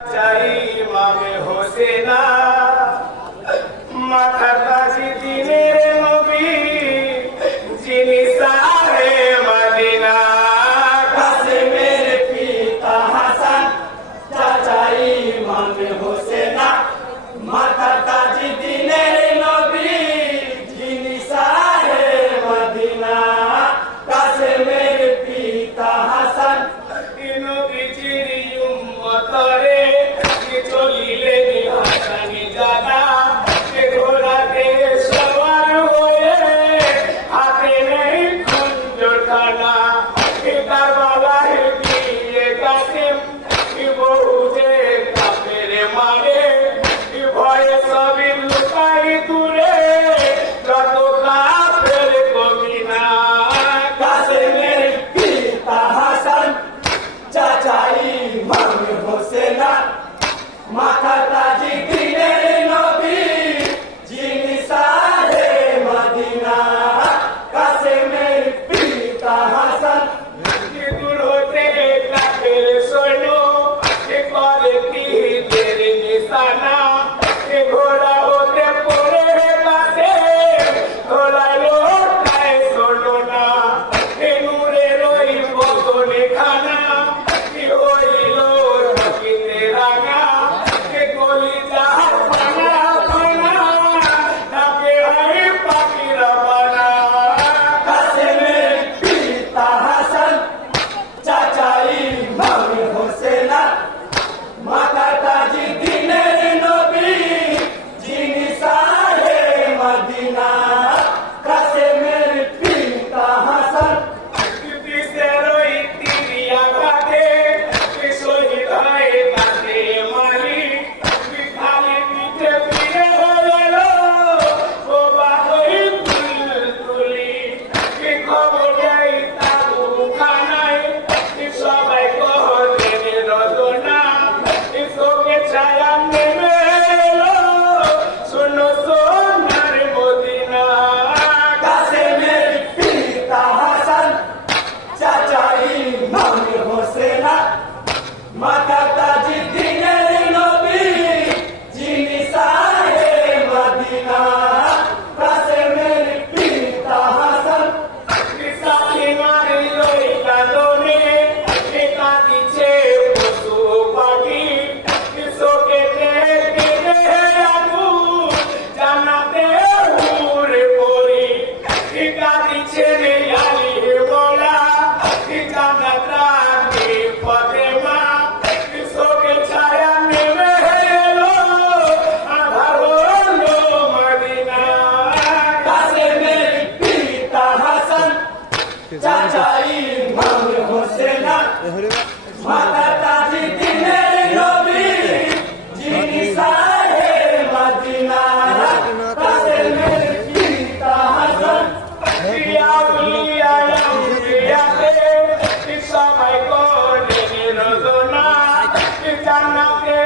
চাই ইমামে হোসেনা মাথার তাজি দিনের নবী যিনি সারে মদিনা কাসেমের পিতা হাসান চাচা ইমামে হোসেনা মাথার তাজি দিনের নবী যিনি সারে মদিনা কাসেমের পিতা হাসান নবীজির উম্মতরে চলিলেন হাসানি জানা ঘোড়াতে সওয়ার হয়ে হাতে নেই খঞ্জর খানা কারবালায় গিয়ে কাসেম বহু যে কাফের মারে ভয়ে সবই লুকাই দূরে যত কাফের কমিনা কাসেমের পিতা হাসান চাচা ইমামে হোসেনা মাথার তাজি দিনের নবী যিনি সারে মদিনা কাসেমের পিতা হাসান দূর হতে কাফের সৈন্য করে তীরের নিশানা ঘোড়া হতে পড়ে কাছে ঘোড়ালো তাই শোনো না নূরের ওই বদনে খানা হইল ঢাকিতে রাঙা কলিজা পানা পানা ডাকে হয় পাখিরা বানা কাসেমের পিতা হাসান চাচা ইমামে হোসেনা মাথার তাজি দিনের নবী যিনি সারে মদিনা কাসেমের পিতা হাসান কিসের ওই তিরিয়া ঘাটে শহীদ হয় তাতে মারি খালি পিঠে ফিরে হল ও বাদই তুলি খবর যাই তাবু খানায় সবাই কহলেন রজনা চোখে ছায়া নেমে এলো শোনো সোনার মদিনা কাসেমের পিতা হাসান চাচা ইমামে হোসেনা মাথার তাজি দিনের নবী যিনি সারে মদিনা কাসেমের পিতা হাসান সাথী মারি ওই কাঁদনে কাঁদিছে পশু পাখি চোখে দেখে আগুন জানাতে উড়ে পড়ি কাঁদিছে রে আলী বলা জানাত রাতে ফাতেমা চোখে ছায়া নেমে এলো আধার হলো মদিনা কাসেমের পিতা হাসান চাচা ইমামে হোসেনা মাথার তাজি দিনের নবী যিনি সারে মদিনা কাসেমের পিতা হাসান সবাই করে রোজনা জান্নাতে